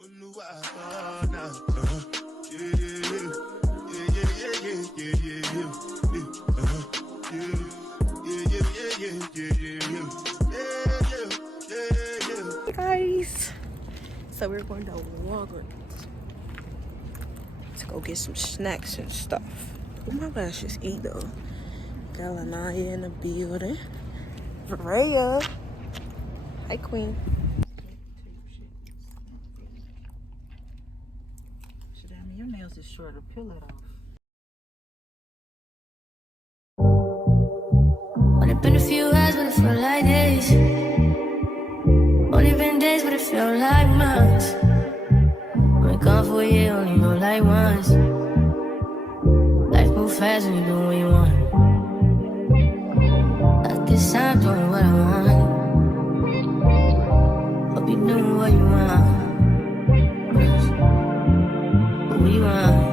Hey guys, so we're going to Walgreens to go get some snacks and stuff. Oh my gosh, just eat though. Got Lanaya in the building. Rhea. Hi, Queen. Your nails is shorter. Peel it off. Only been a few hours, but it felt like days. Only been days, but it felt like months. Been gone for a year, only know like once. Life move fast when you do what you want. At this time, doing what I want. Hope you doing what you want. What you want?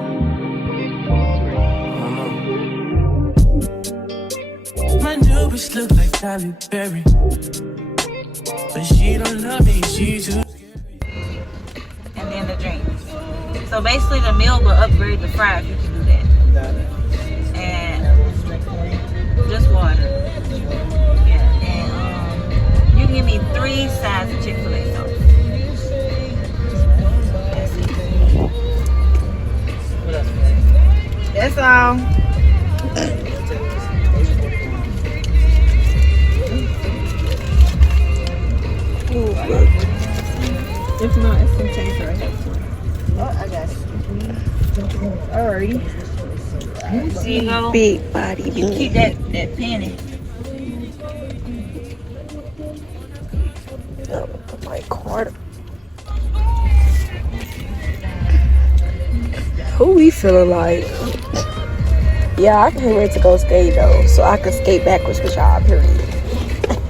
My new bitch look like Halle Berry, but she don't love me, she too. And then the drinks. So basically the meal will upgrade the fries if you can do that. And just water. Yeah. And you can give me 3 sides of Chick-fil-A sauce. That's all. If not, it's some change right here. Oh, I got you. Alrighty. So you go. Big body. You keep that penny. Oh, my quarter. Who we feeling like? Yeah, I can't wait to go skate though, so I can skate backwards with y'all. Period.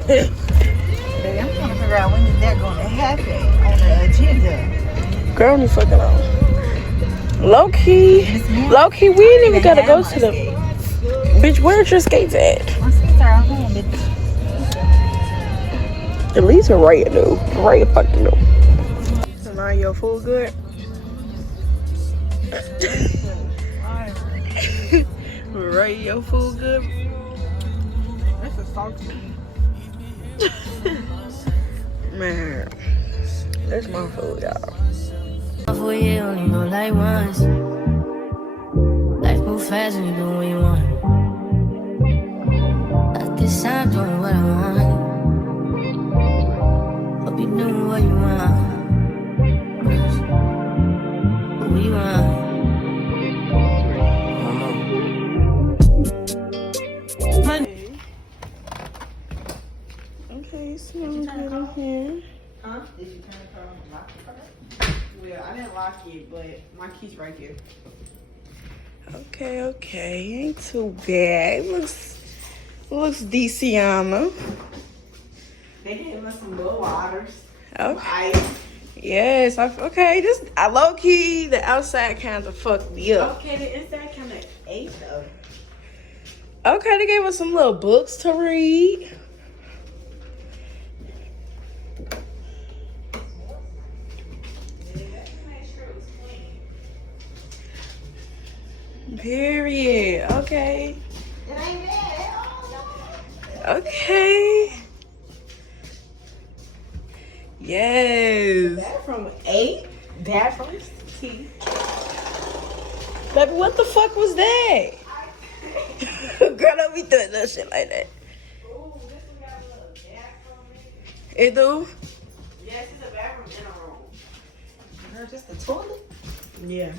Baby, I'm trying to figure out when is that going to happen on the agenda. Girl, you fucking on. Low key, we ain't even gotta go to the. Bitch, where's your skates at? My skates are at home, bitch. At least Raya knew. Raya fucking knew. So now your food good? Raya, your food good? That's a salty. Man, that's my food, y'all. For a year, only know like once. Life move fast when you do what you want. At this time, doing what I want. Hope you doing what you want. What you want? Okay, smells good in here. Huh? Did you turn the car on and lock the car? Well, I didn't lock it, but my key's right here. Okay, ain't too bad. Looks decent. They gave us some little waters. Okay. Ice. Yes, okay. I low key the outside kind of fucked me up. Okay, the inside kind of ate though. Okay, they gave us some little books to read. Period. Okay. It ain't bad. Oh, Okay. Yes. Bathroom 8. Bathroom T. Baby, what the fuck was that? Girl, don't be doing no shit like that. Oh, this one got a little bathroom in it. It do? Yes, it's a bathroom in a room. Girl, just the toilet? Yeah.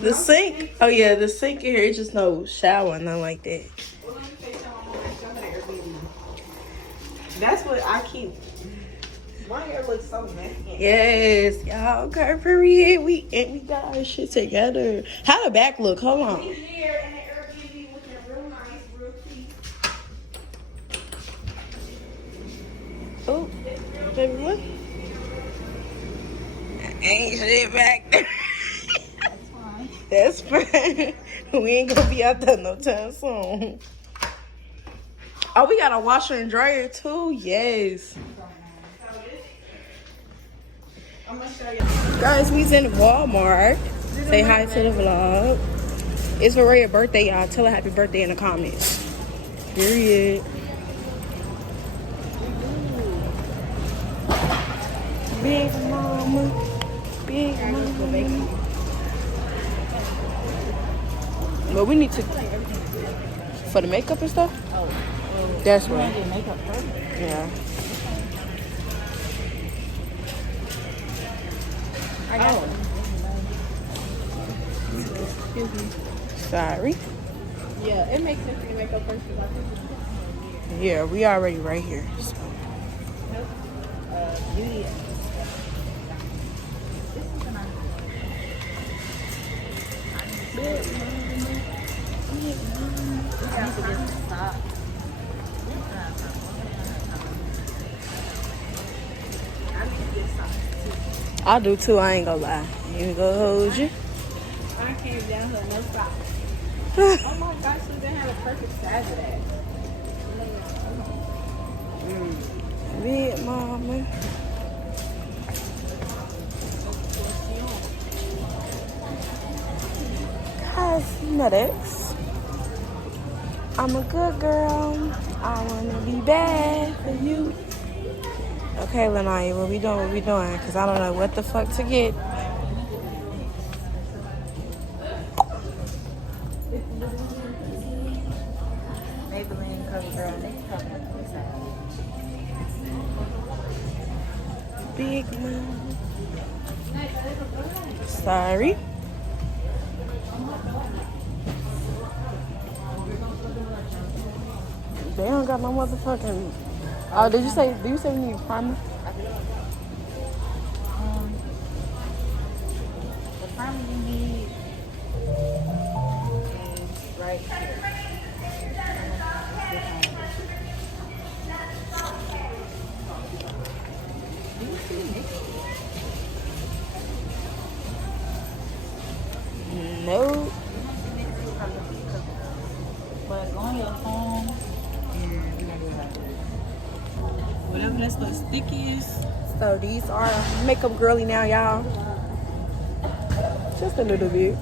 The sink? Oh yeah, the sink in here. It's just no shower, nothing like that. Well, let me tell you something. Airbnb. That's what I keep. My hair looks so messy. Yes, y'all. Okay, period. We got our shit together. How the back look? Hold on. We here in the Airbnb looking real nice, real cute. Oh, baby, what? Ain't shit back there. That's fine. We ain't gonna be out there no time soon. Oh, we got a washer and dryer too. Yes. Guys, we's in Walmart. Say hi to the vlog. It's Maria's birthday, y'all. Tell her happy birthday in the comments. Period. Big mama. Big mama. But we need to... For the makeup and stuff? Oh. That's right. Yeah. I got it. Excuse me. Sorry. Yeah, it makes sense to make up first. Yeah, we already right here. So. Beauty. I do too, I ain't gonna lie. You gonna hold you. I came down here, no socks. Oh my gosh, she didn't have a perfect size of that. Big mama. Cosmetics. I'm a good girl. I wanna be bad for you. Okay, Lanaya, what we doing? Because I don't know what the fuck to get. Maybelline cover girl, they cover Big mama. Sorry. They don't got no motherfucking... Oh, do you say we need a primer? the primer you need is right here. Do you see Nick? No. But go on your phone and we're gonna do that. Whatever this little sticky is. So these are makeup girly now, y'all. Just a little bit.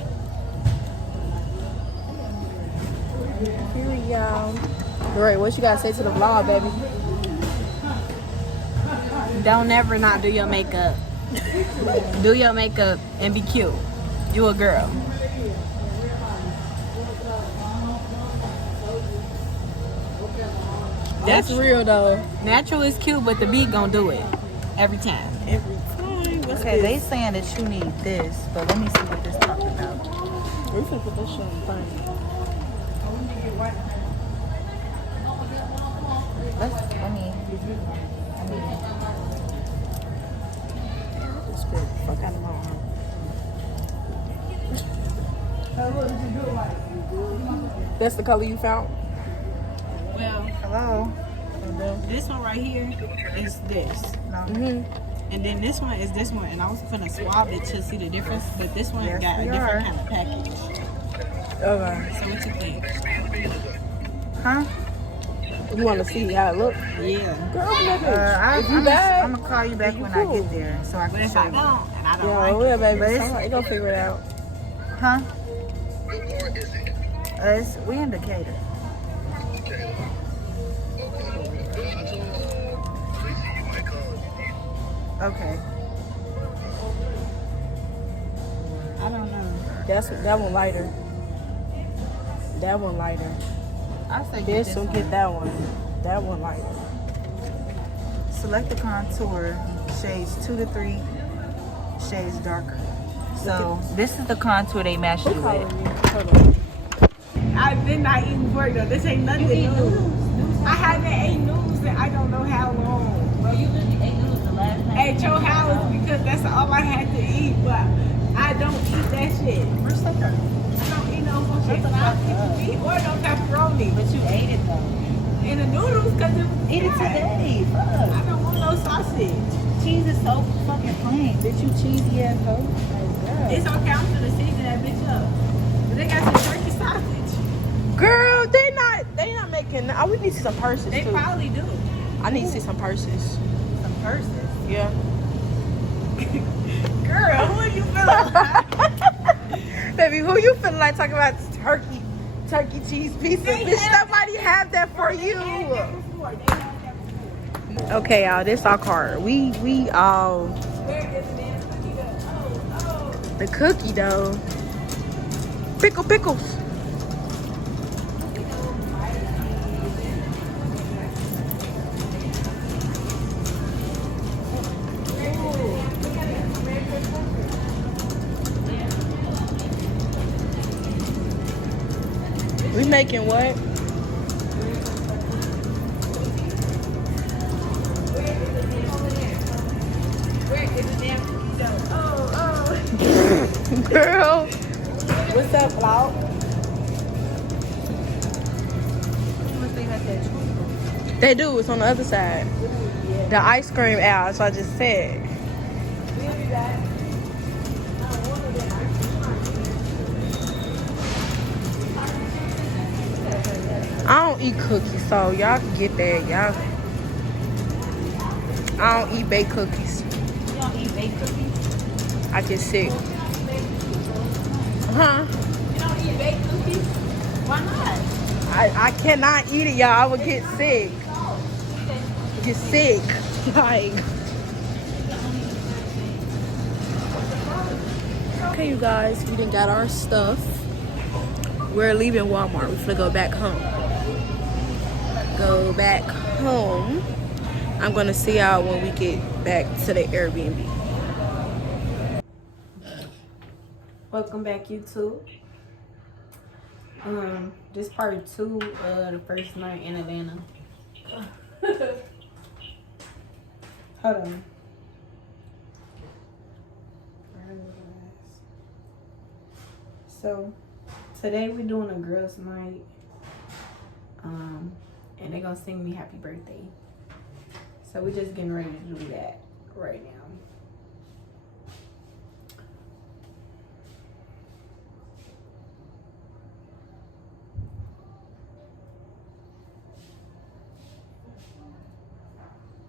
Here we go. Great, what you gotta say to the vlog, baby? Don't ever not do your makeup. Do your makeup and be cute. You a girl. That's real though. Natural is cute, but the beat gonna do it every time. Every time. Okay, they saying that you need this, but let me see what this talking about. We're gonna put this shit on the thing. Fuck out of my arm. That's the color you found? Well, hello. This one right here is this. And then this one is this one. And I was gonna swab it to see the difference, but this one got a different kind of package. Okay. So what you think? Huh? You want to see how it look? Yeah. Girl, if you bad, I'm gonna call you back when I get there, so I can show you. And I don't yeah, like baby. It's gonna figure it out. Huh? We in Decatur. Okay. I don't know. That one lighter. That one lighter. I say this one, get that one. That one lighter. Select the contour shades 2 to 3 shades darker. So this is the contour they matched you with. I've been not eating pork though. This ain't nothing new. I haven't ate noodles in I don't know how long. Well, you literally ate noodles the last time. At your house because that's all I had to eat, but I don't eat that shit. Where's that? I don't eat no fucking meat or no pepperoni. But you ate it though. And the noodles, because it was Eat it today. I Fuck. don't want no sausage. Cheese is so fucking plain. Bitch, you cheesy ass hoe. It's okay, I'm gonna season that bitch up. But they got some turkey sausage. Girl, they not making. We need to see some purses They too. probably do. I need to see some purses. Some purses. Yeah. Baby, who you feeling like talking about turkey cheese pizza? Bitch, somebody have that for you. Okay, y'all, this our card. We all the cookie dough. Pickles. We making what? Girl. What's up, vlog? They do. It's on the other side. The ice cream aisle. So I just said. I don't eat cookies, so y'all can get that. Y'all. I don't eat baked cookies. You don't eat baked cookies? I get sick. Huh? You don't eat baked cookies? Why not? I cannot eat it, y'all. I would get sick. Get sick. Like. Okay, you guys, we done got our stuff. We're leaving Walmart. We're gonna go back home. I'm gonna see y'all when we get back to the Airbnb. Welcome back, YouTube. This part 2 of the first night in Atlanta. Hold on. So today we're doing a girls' night. And they're gonna sing me happy birthday. So we're just getting ready to do that right now.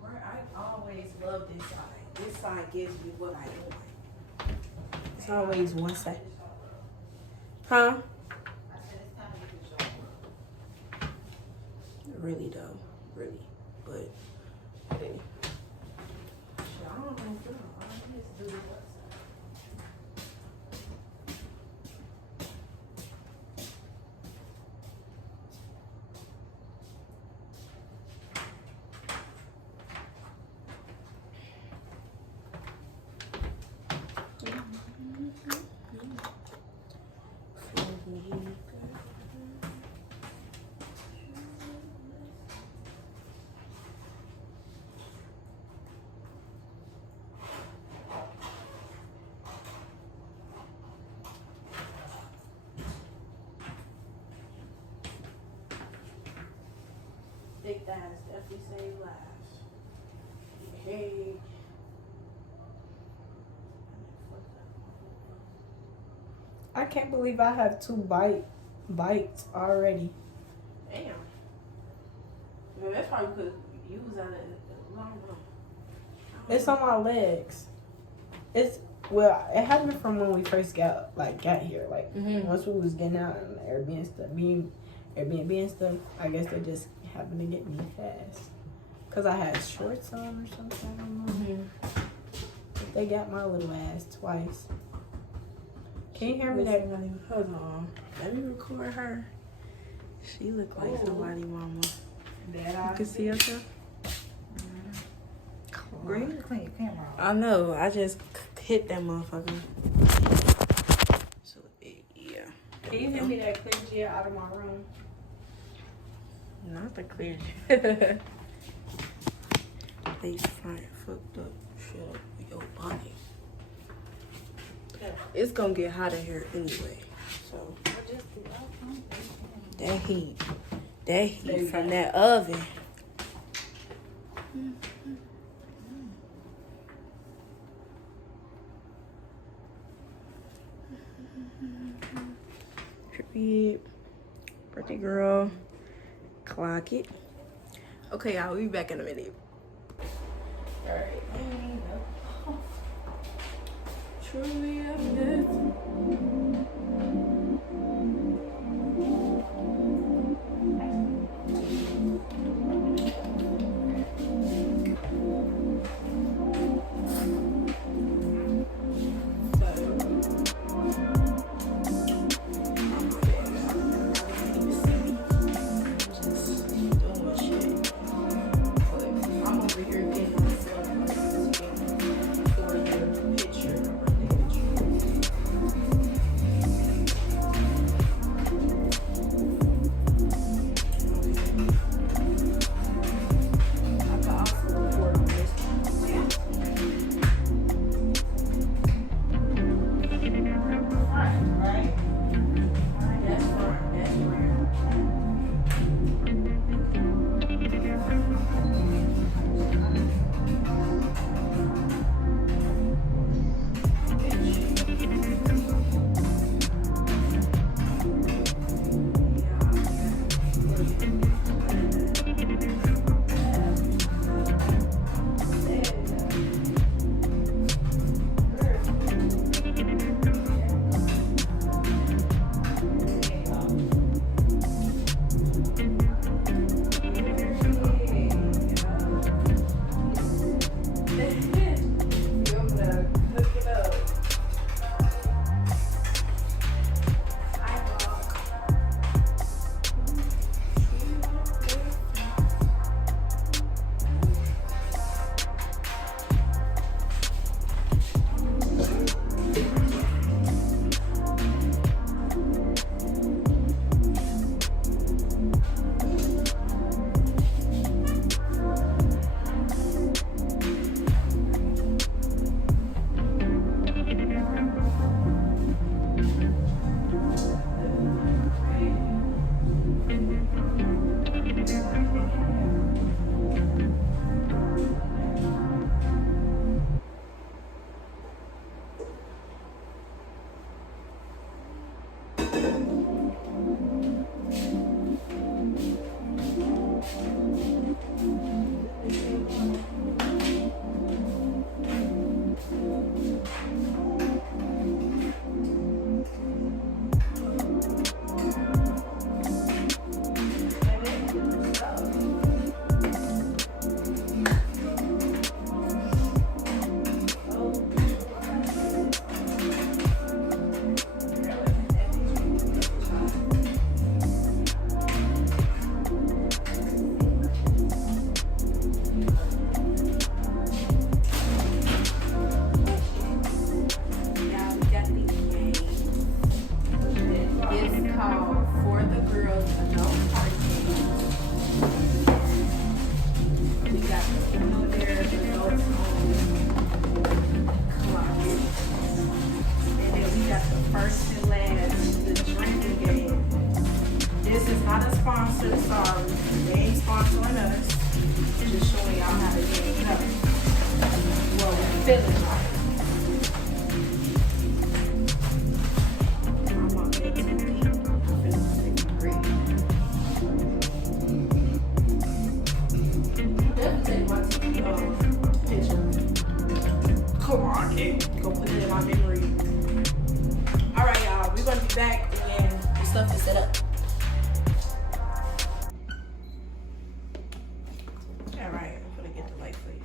I always love this side. This side gives me what I want. It's always one side. Huh? Really though, really. But hey. I don't know, girl. I just do the west Thick thighs definitely save lives. Hey. I can't believe I have 2 bites already. Damn. Well, that's probably because you was out of long run. It's on my legs. It happened from when we first got here. Like once we was getting out on the Airbnb and stuff, I guess they just happened to get me fast. Cause I had shorts on or something. I don't know. But they got my little ass twice. Can you hear me? That Hold on. Let me record her. She look like somebody, mama. You can see herself? Girl, you clean your camera off. I know. I just hit that motherfucker. So, yeah. Can you hear me that clear Gia out of my room? Not the clear. Face front fucked up. Shut up with your body. It's gonna get hot in here anyway. So that heat from that oven. Period. Birthday girl. Clock it. Okay, y'all, we'll be back in a minute. Alright. Truly, I've never feeling? Come on, kid. Go put it in my memory. Alright, y'all. We're gonna be back when the stuff is set up. Alright, I'm gonna get the light for you.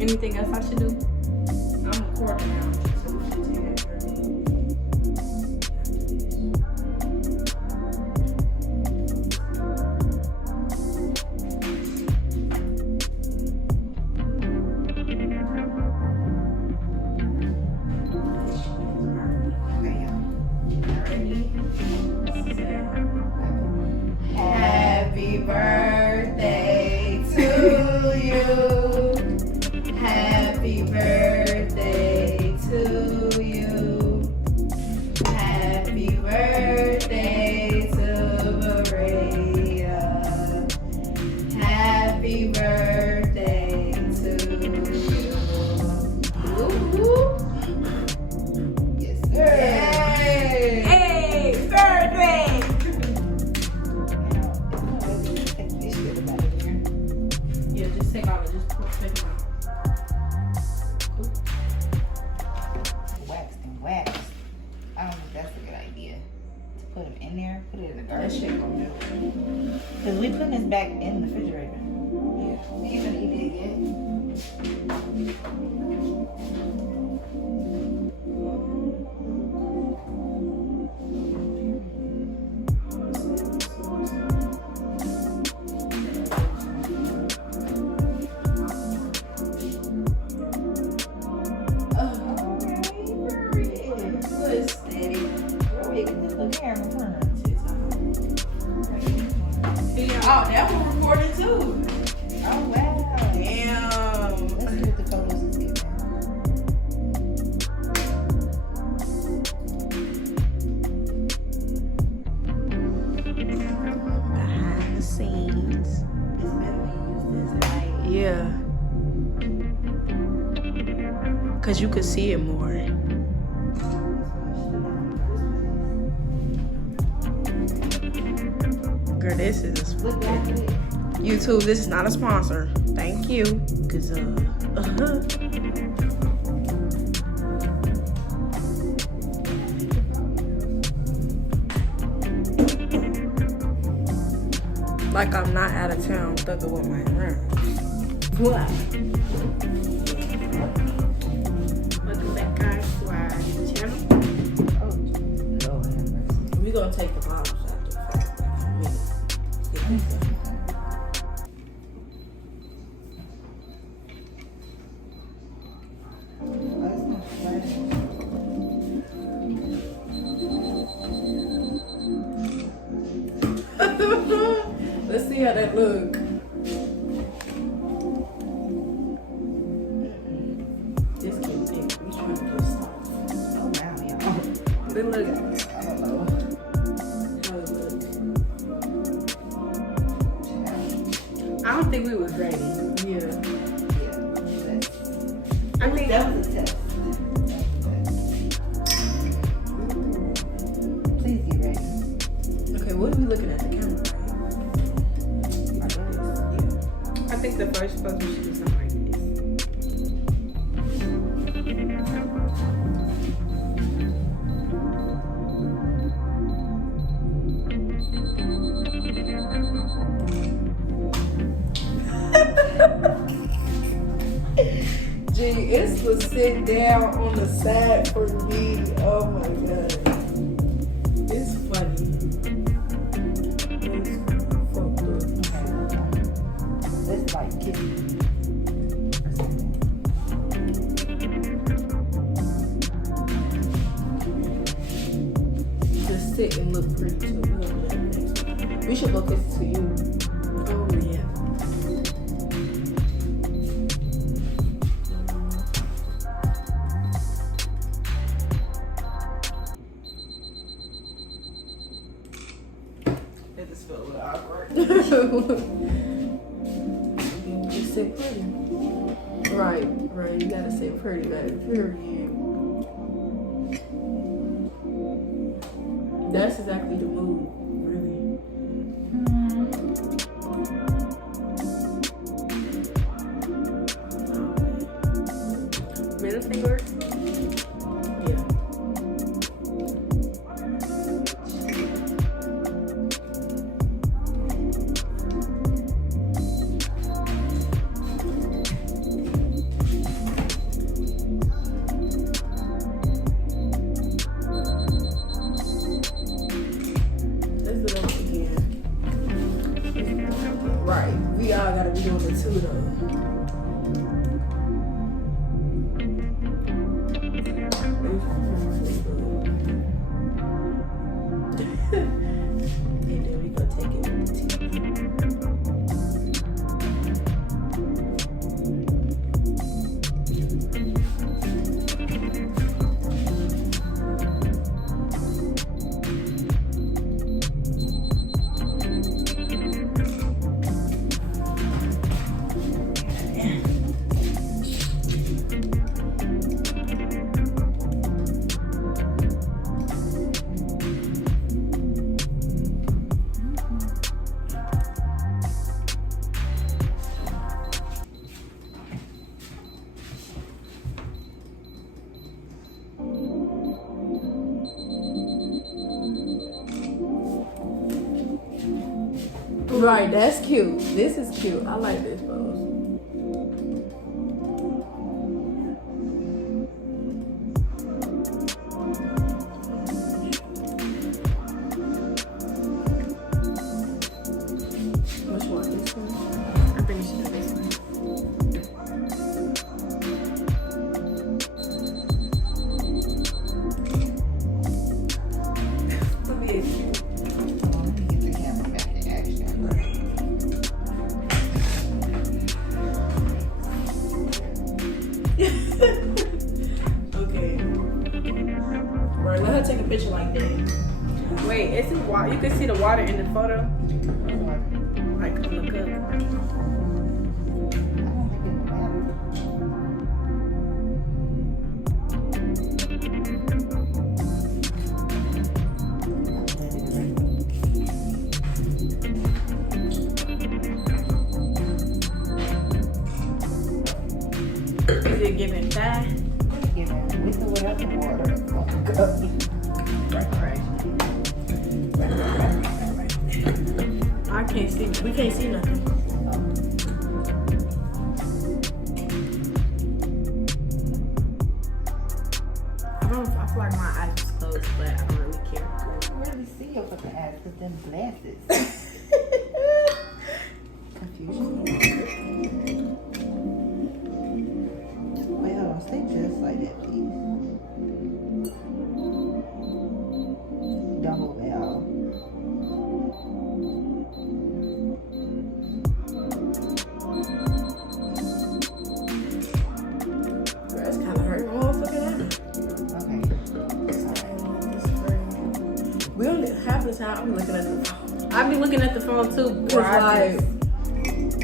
Anything else I should do? I'm recording now. So we should take that early. Happy birthday to you. Happy birthday to you. Happy birthday to Maria. Happy birthday to you. Woo-hoo. Yes, sir. Yay. Hey, birthday. Yeah, just take out it. Just take it out. Waxed and waxed. I don't think that's a good idea. To put them in there, put it in the That garbage. shit gonna do. Because we putting this back in the refrigerator. Yeah. You gonna eat it again? Good, steady. Where we get this little camera from? Oh, that one recorded too. Oh, wow. Damn. Let's see what the photos is giving. Behind the scenes. This better be used as light. Yeah. Cause you could see it more. Girl, this is Look back at it. YouTube. This is not a sponsor. Thank you. Cause like I'm not out of town thugging with my friends. What? Welcome back, guys, to our channel. Oh, Lord have mercy. We're gonna take the bottles out the That's not flat. Let's see how that look. This kid big. We trying to do stuff. Oh, wow, y'all. Good look. I don't know. How it look. I don't think we was ready. Yeah. Yeah. I think That was a test. Please get ready. Okay, what are we looking at the camera? Like this. I think the first photo should be something like this. Gee, it's to sit down on the side for me. Oh my god. It's funny. It's fucked up. Let's like kiss. and look pretty too. We should look this to you. Oh yeah. It just felt a little awkward. Just sit pretty. Right. You gotta sit pretty, baby. Period. That's exactly the move, really. Middle finger. Yeah. Let's do that again. Right. We all gotta be doing it too, though. And then we gonna take it with the teeth. Right, that's cute. This is cute. I like this pose. Which one? This one? I think you should do this one. Look at this. Let me get the camera back in action. Okay. Right, let her take a picture like that. Wait, is it water? You can see the water in the photo? Like, look up. I don't think it matters. Is it giving that? Give it with or without the water. I can't see. We can't see nothing. I feel like my eyes is closed, but I don't really care. I don't really see your fucking eyes with them glasses. Confusion. Wait, hold on. Stay just like that, please. Double L. That's kind of hurt. Motherfucker, Okay. we only half the time I be looking at the phone. I be looking at the phone too. Cause Right. like, Okay.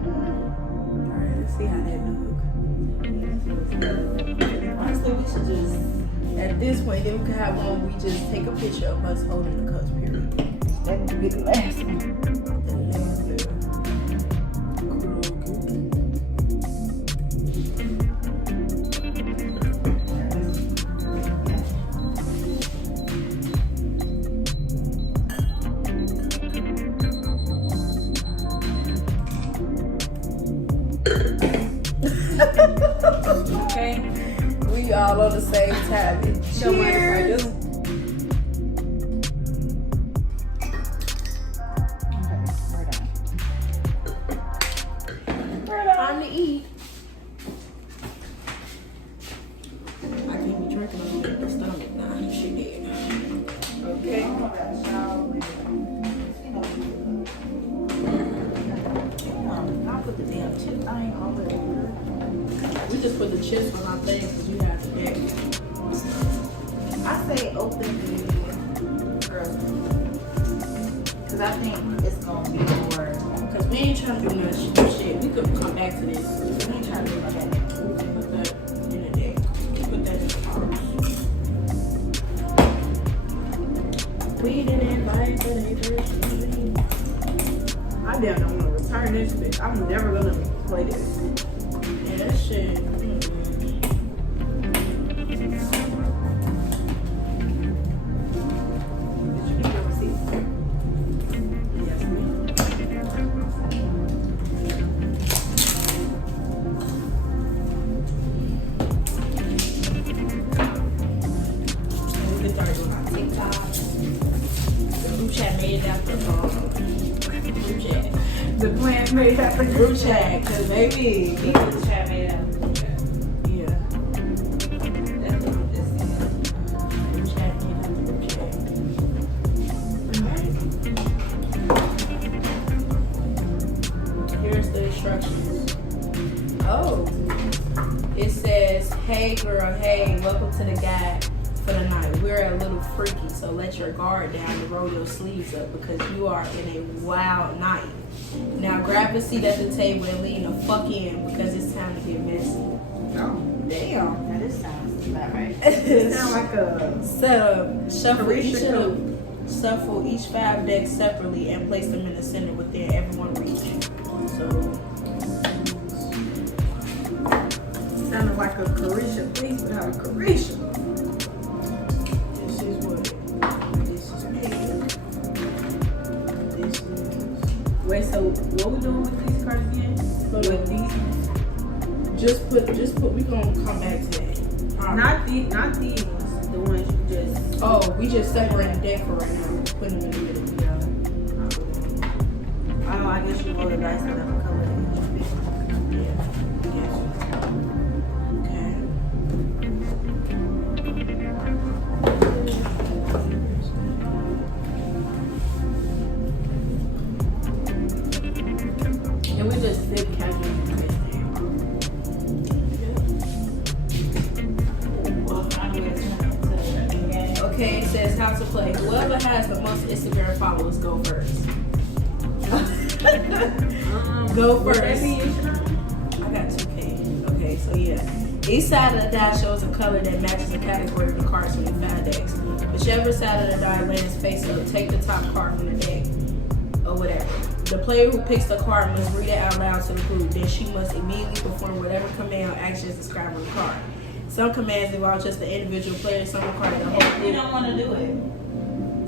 alright, let's see how that look. Honestly, we should just at this point then we can have one. We just take a picture of us holding the cups. Period. That would be the last one. And then, okay, we We all on the same tab. Cheers. Time to eat. I can't be drinking on the stomach. Nah, she did. Okay. I'll put the damn chip. I ain't all the We just put the chips on our thing because you have to get. I say open the early. Because I think it's going to be more. Because we ain't trying to do much shit. We could come back to this. We ain't trying to do much. Put that in the day. Put that in the house. We didn't invite the neighbors. I damn don't want to return this bitch. I'm never gonna play this. Yeah, that shit. The plan made after Group chat, cause baby, He was chat made up. yeah. That's what this is. Group chat, group chat. Here's the instructions. Oh, it says, "Hey girl, hey, welcome to the guide for the night. We're a little freaky, so let your guard down and roll your sleeves up because you are in a wild night. Now grab a seat at the table and lean the fuck in because it's time to get messy." Oh, damn. Now this sounds about right. It sound like a Shuffle each 5 decks separately and place them in the center within everyone's reach. So sounded like a Carisha, please without a Carisha. this is what this is made. This is Wait, so what we doing with these cards again? With these? just put we gonna come back to that. Not these ones. The ones you just. Oh, we just separating the deck for right now. Putting them in the middle. Oh, I guess you roll the dice and never color each bit. And we just flip casually. Okay, it says how to play. Whoever has the most Instagram followers go first. Go first. I got 2K. Okay, so yeah. Each side of the die shows a color that matches the category of the cards from the 5 decks. Whichever side of the die lands face up, take the top card from the deck. Or whatever. The player who picks the card must read it out loud to the group. Then she must immediately perform whatever command or action is described on the card. Some commands involve just the individual player, some require the whole group. You don't want to do it.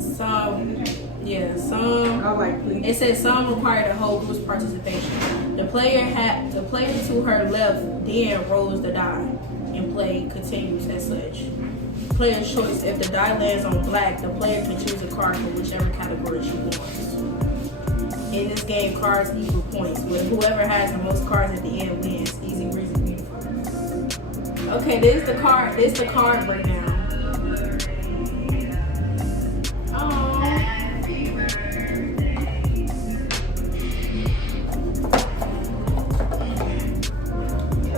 Some, yeah, some. I like please. It says some require the whole group's participation. The player to her left then rolls the die, and play continues as such. Player's choice: if the die lands on black, the player can choose a card for whichever category she wants. In this game, cards equal points, but whoever has the most cards at the end wins. Easy, breezy, beautiful. Okay, this is the card. This is the card breakdown.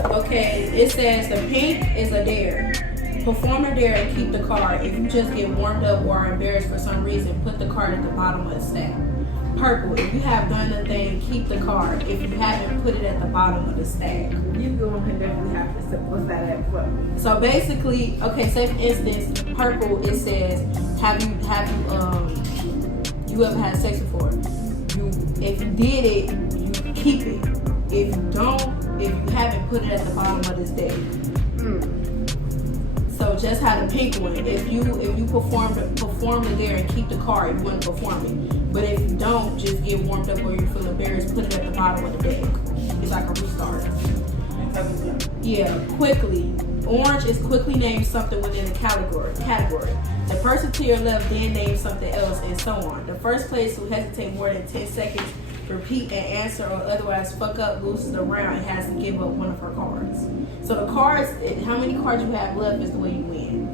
Okay, it says the pink is a dare. Perform a dare and keep the card. If you just get warmed up or are embarrassed for some reason, put the card at the bottom of the stack. Purple, if you have done the thing, keep the card. If you haven't, put it at the bottom of the stack. You going to definitely have to simplify that for me. So basically, okay, say for instance, purple, it says, have you ever had sex before? If you did it, you keep it. If you haven't, put it at the bottom of this deck. So just how the pink one. If you perform the dare and keep the card, you wouldn't perform it. But if you don't, just get warmed up or you feel embarrassed, put it at the bottom of the deck. It's like a restart. Yeah, quickly. Orange is quickly name something within the category. The person to your left then names something else, and so on. The first place who hesitate more than 10 seconds, repeat an answer, or otherwise fuck up, loses the round and has to give up one of her cards. So the cards, how many cards you have left is the way you win.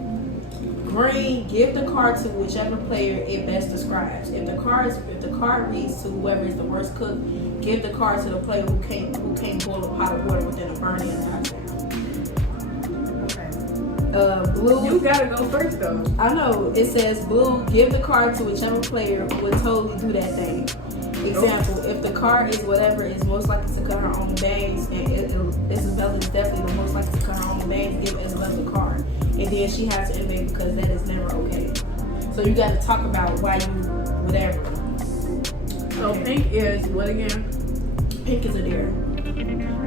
Green, give the card to whichever player it best describes. If the card reads to whoever is the worst cook, give the card to the player who can't boil a pot of water within a burning lifetime. Blue. You gotta go first though. I know. It says blue, give the card to whichever player would totally do that thing. Example, if the card is whatever is most likely to cut her own bangs, and Isabella is definitely the most likely to cut her own bangs, give Isabella the card. And then she has to innovate because that is never okay. So you got to talk about why you whatever. So pink is what again? Pink is a dare.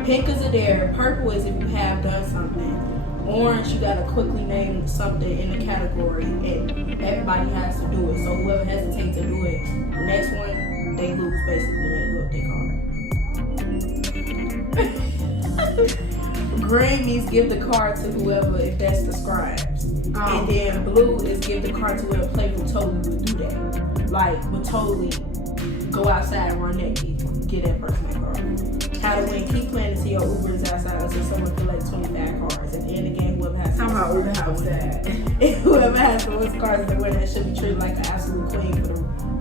Pink is a dare. Purple is if you have done something. Orange, you got to quickly name something in the category, and everybody has to do it. So whoever hesitates to do it, the next one, they lose basically when they go up their card. Green means give the card to whoever it best describes. And then blue is give the card to whoever player who totally would do that. Like, would totally go outside and run naked. Get that person that card. How to win. Keep playing until your Uber is outside until someone collects 25 cards. At the end of the game, whoever has Somehow Uber outside. whoever has the most cards is the winner and should be treated like an absolute queen for the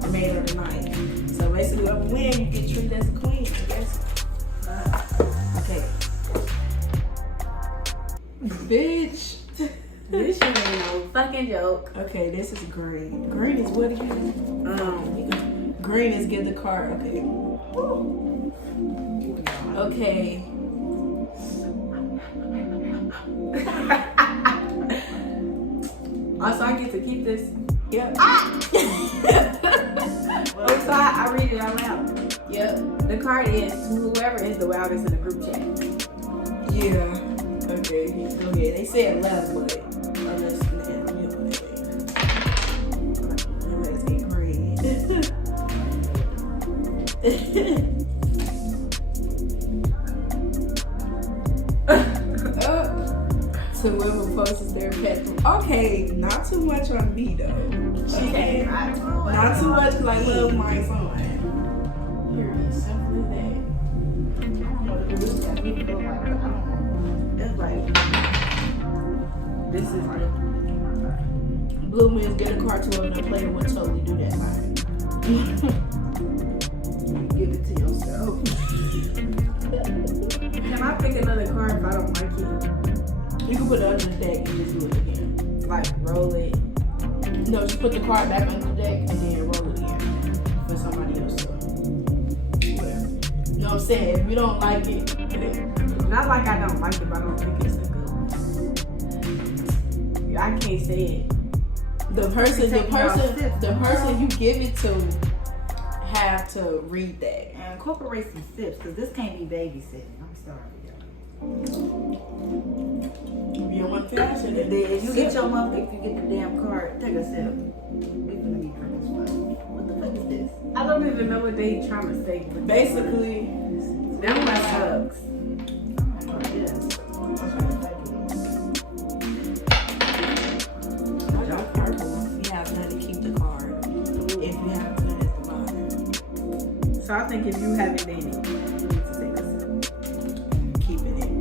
remainder of the night. So basically, whoever wins, you get treated as a queen, I guess. Okay. Bitch. This shit ain't no fucking joke. Okay, this is green. Green is what again? Green is give the card. Okay. Okay. Also, I get to keep this. Yep. So I read it out loud. Yep. The card is to whoever is the wildest in the group chat. Yeah. Okay. Go ahead. They said left, but unless let's get green. To whoever posts their pet. Okay, not too much on me though. Okay. Not too much like love my son. Period. Simple as that. It's like, this is like, Blue means get a card to whoever the player would totally do that line. give it to yourself. Can I pick another card if I don't like it? You can put it under the deck and just do it again. Like roll it. No, just put the card back under the deck and then roll it again for somebody else to whatever. You know what I'm saying? If you don't like it, Not like I don't like it, but I don't think it's a good one. I can't say it. the person you give it to have to read that. And incorporate some sips, because this can't be babysitting. I'm sorry. You don't want to finish it. If you get your mom, if you get the damn card, take a sip. We finna be drinking stuff. What the fuck is this? I don't even know what they trying to say. Basically, That one sucks. Oh, yes. y'all purple. You have none to keep the card. If you have none at the bottom. So I think if you haven't done it, you need to take a sip. Keep it in.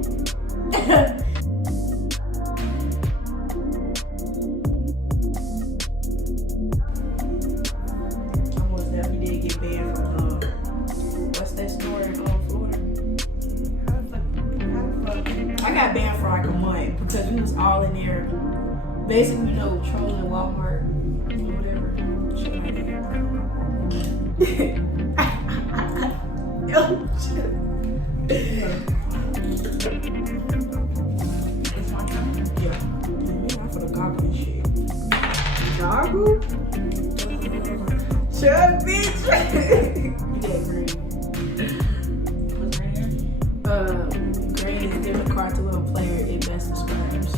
Almost every day get banned from what's that store in Florida? I got banned for like a month because we was all in there basically, you know, trolling Walmart or whatever. Shit like that. Oh, shit. Yeah. I'm for the goggle and shit. Goggle? Shut bitch. Yeah, green. What's right here? Green is different card to little player it best describes.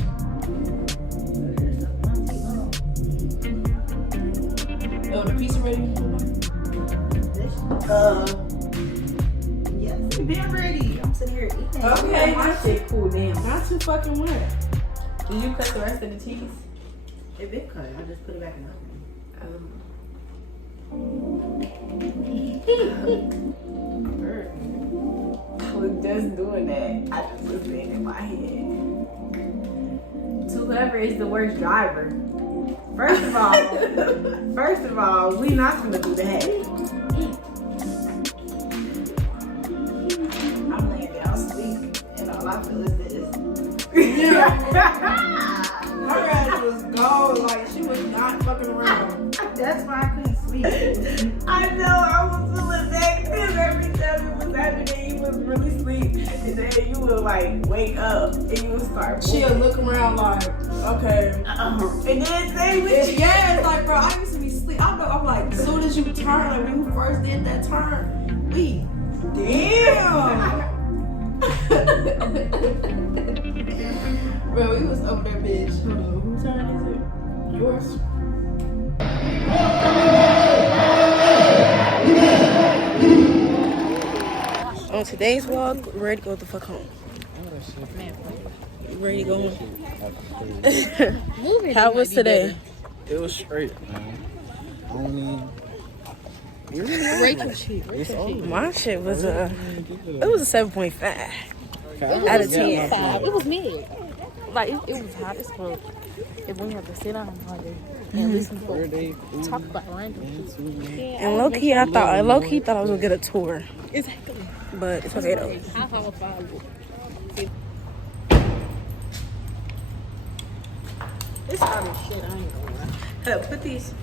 Oh, the pizza ready? Yes, we've been ready. I'm sitting here eating. Okay, My shit cool down. not too fucking wet. Did you cut the rest of the cheese? It been cut. I just put it back in the oven. I was just doing that. I just was saying in my head. To whoever is the worst driver. First of all, we not gonna do that. I'm laying down asleep, and all I feel is this. Her ass was gone, like she was not fucking around. That's why I couldn't sleep. I know, I was feeling that because every time it was happening, you was really asleep, and then you would like wake up and you would start. She'll look around like, okay. And then say with you. Yeah, it's like, bro, I used to be asleep. I know, I'm like, as soon as you turn, like when you first did that turn, we, damn. Bro, we was over there, bitch. Hold on, whose turn is it? Yours? On today's vlog, we're ready to go the fuck home. Ready to go home. How was today? It was straight, man. I don't even. My shit was it was a 7.5 out of 10. It was mid. Like it was hot as fuck. If we have to sit down and listen to talk about random shit. And low key, I thought I was gonna get a tour, Exactly. but it's okay though. How I would follow. It's hot as shit, I ain't gonna lie. Put these.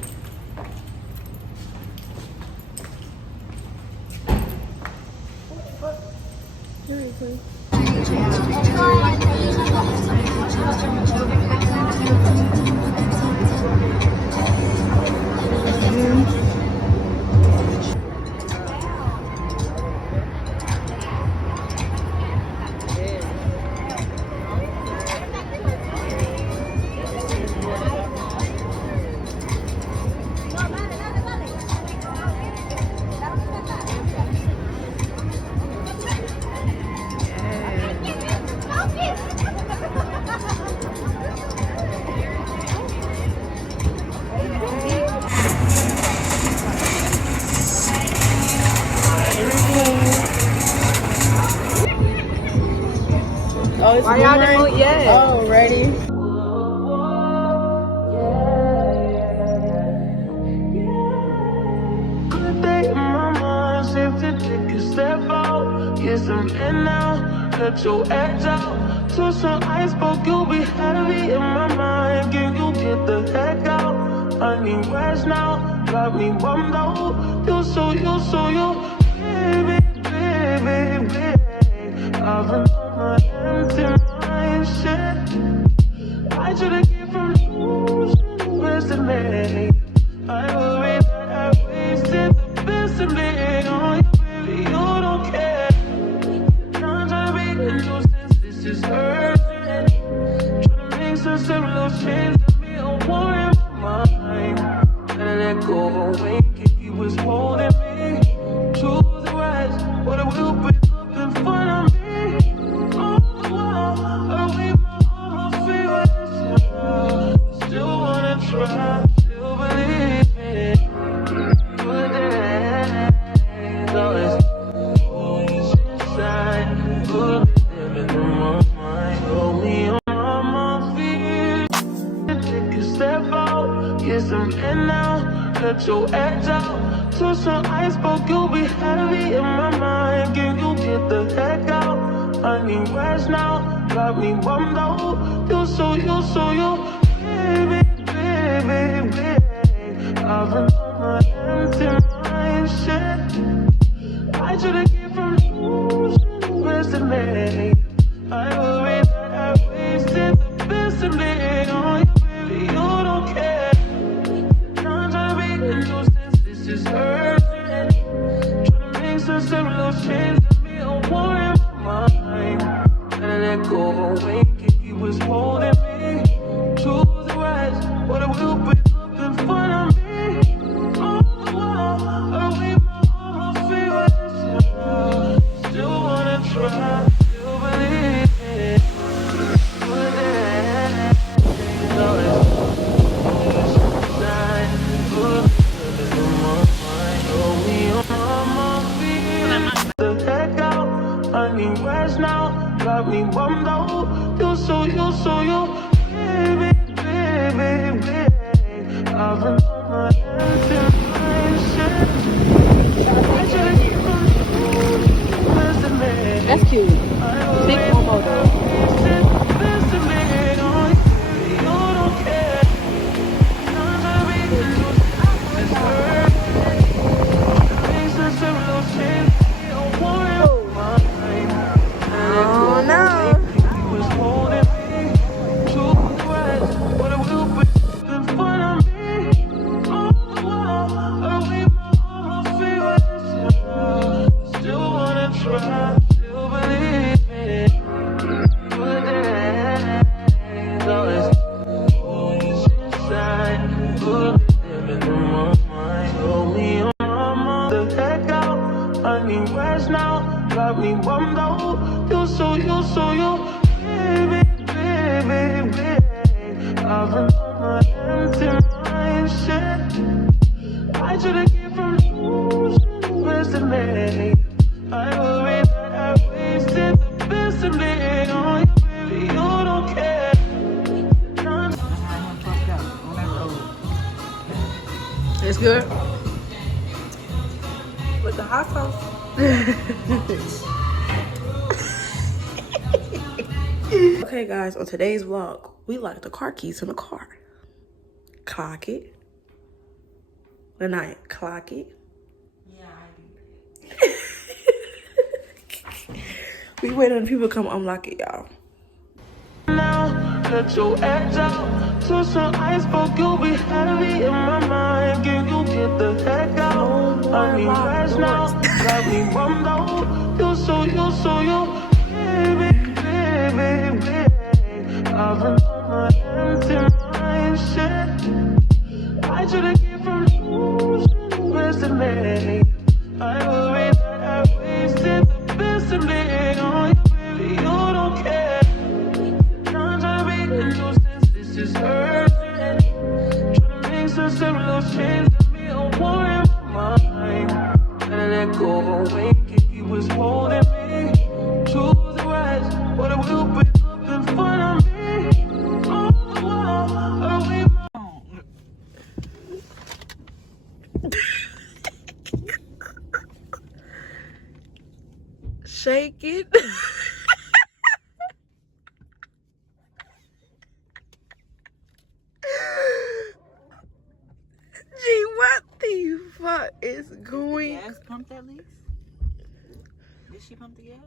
Oh, it's boring. Yeah. Oh, ready? Good day in my mind, safe to take a step out. Yes, I'm in now, let your edge out. To some iceberg, you'll be heavy in my mind. Can you get the heck out? I need rest now, got me bummed out. You so baby, baby, baby. I've been on my empty mind, shit. I should've came from losing the best of me. I worry that I wasted the best of me on you, baby, you don't care. I'm trying to be a nuisance, this is urgent. Trying to make some simple change to me, a war in my mind. Gotta let go, awake if you was holding me. Choose the rest, but it will be looking fun on me. On the wall, I leave my armor feelings. Still wanna try, still believe it. Good days, always always inside. Good living in my mind, hold me on my feet. Take a step out, yes I'm in now. Let your edge out. To some iceberg, you'll be heavy in my mind. Can you get the heck out? I need rest now, got me bummed out. You so baby, baby, baby. I've been on my empty mind, shit. I should've came from losing the best of me. I worry that I wasted the best of me on you, baby, you don't care. I'm trying to be a nuisance, this is urgent. Trying to make some simple change to me, a war in my mind. Gotta let go, awake if you was holding me. Choose the rest, but it will be looking fun on me. On the wall, I leave my armor feelings. Still wanna try, still believe it. Good day. bummed out. You so baby, baby, baby. I've been on my empty mindset. That's cute. Pick one more though. Oh no. Me bummed out. You so baby, baby, baby. I've been on my empty mindset. I should've came from losing the best of me. I worry that I wasted the best of me on you, baby. You don't care. It's good. With the hot sauce. Okay guys, on today's vlog, we locked the car keys in the car. Clock it. Good night. Clock it. Yeah, I do. We waiting on people to come unlock it, y'all. Now, let your edge out to some iceberg. You'll be heavy in my mind. Can you get the heck out? I mean, rest now. Got me bummed out. You so baby, baby, baby. I've been on my empty mindset. I should've came from losing the best of me. I worry that I wasted the best of me on you, baby. You don't care. Trying to be a nuisance, this is hurting. Trying to make some little change, got me a war in my mind. Let it go away, he was holding me to the right, but it will be looking fun on me. Oh, wow, are we? Shake it. Gee, what the fuck is going? Gas pumped at least? Did she pump the gas?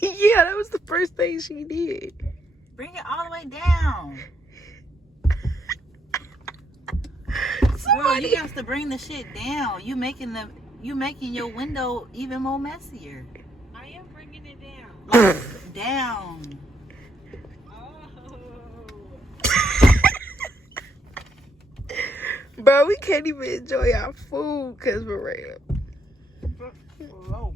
Yeah, that was the first thing she did. Bring it all the way down. Girl, you have to bring the shit down. You making your window even more messier. I am bringing it down. Like, down. Bro, we can't even enjoy our food because we're red. Low.